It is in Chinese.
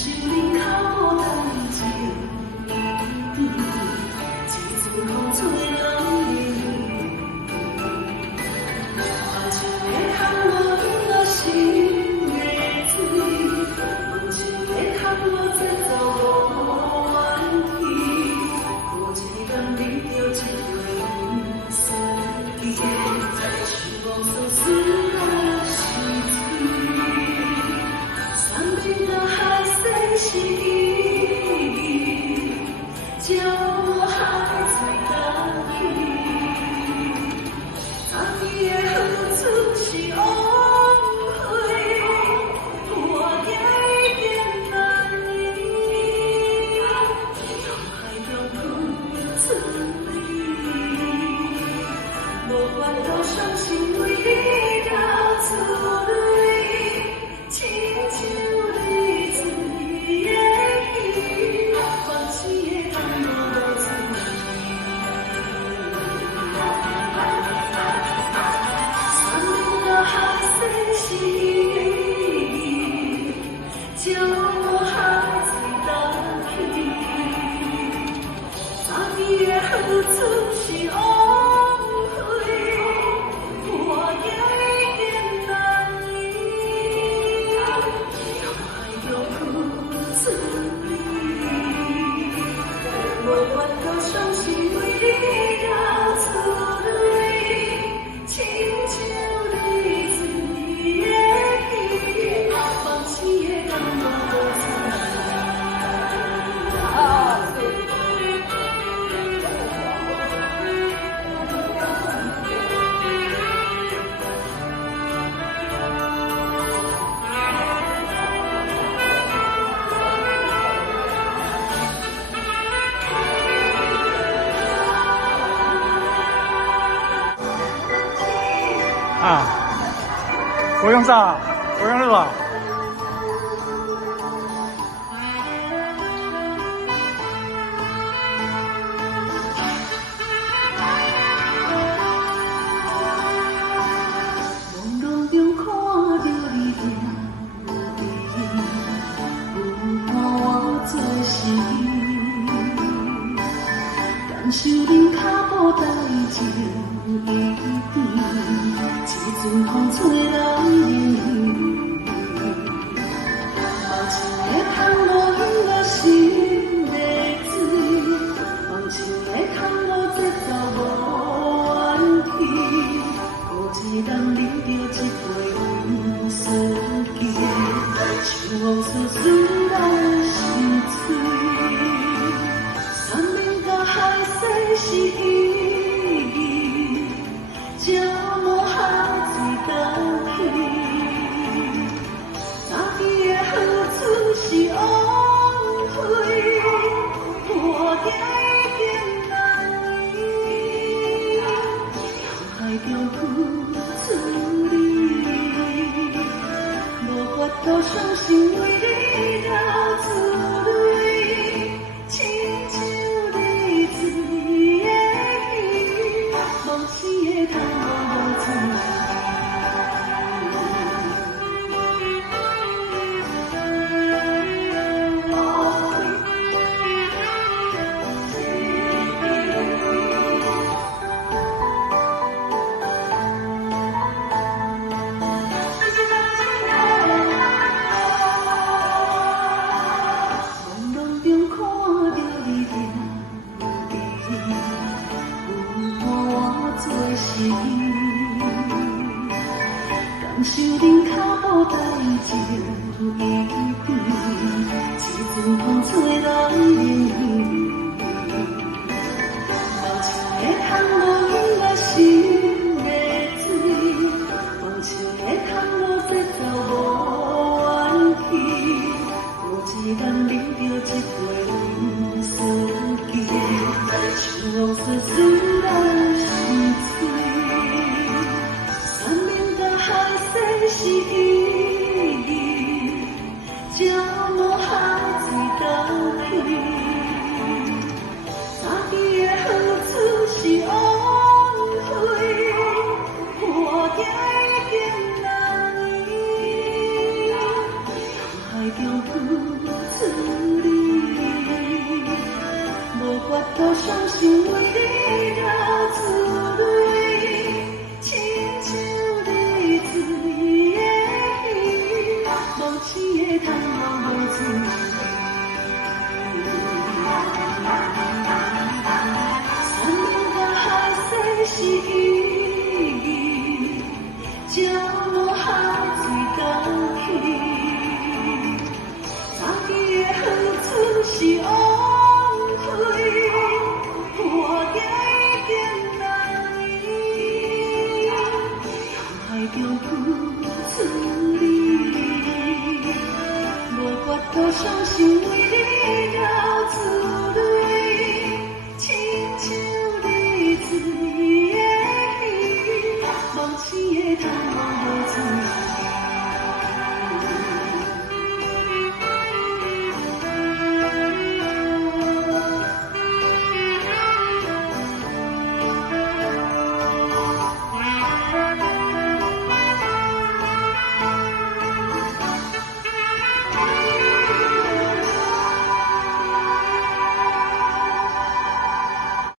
受恁靠无代志，一阵风吹人离。望像个空无影啊心的水，望像个空无节奏无怨气，过一天啉着一杯酸甜，希望所思若是醉。山边的海谁是伊？叫我还在等伊。昨天的付出是枉费，我也已经难依。海中浮出你，无法度伤心为你流出泪，亲像你醉的伊，放弃的感觉无滋味。山边的海谁是伊？叫我还在等伊。昨天的付出是枉费，我也已经难依。海中付出你，无法度伤心为你流出泪，亲像你醉的伊，放弃的感觉无滋味。啊，我用啥？我用这个。朦胧中看着你行路，有伴我做事，感受恁脚步带情意甜，一阵风吹人离，望像个空无影啊心的水，望像个空无节奏无怨气，过一人啉着一杯酸甜，想往事思若是醉。山边的海谁是伊？叫我还在等伊。昨天的付出是枉费，我也已经难依。海中付出你，无法度伤心为你流出泪，亲像你醉的伊，放弃的感觉无滋味。朦胧中看着你行路，有伴我做事，感受恁脚步带情意甜，一阵风吹人离，望像个空无影啊心的水，望像个空无节奏无怨气，过一人啉着一杯酸甜，想往事思若是醉。山边的海谁是伊？叫我还在等伊。昨天的付出是枉费，我也已经难依。海中付三年的海誓是意，将我海水倒去。早期的付出是枉费，活着已经难依。海中付出你，无法度相信。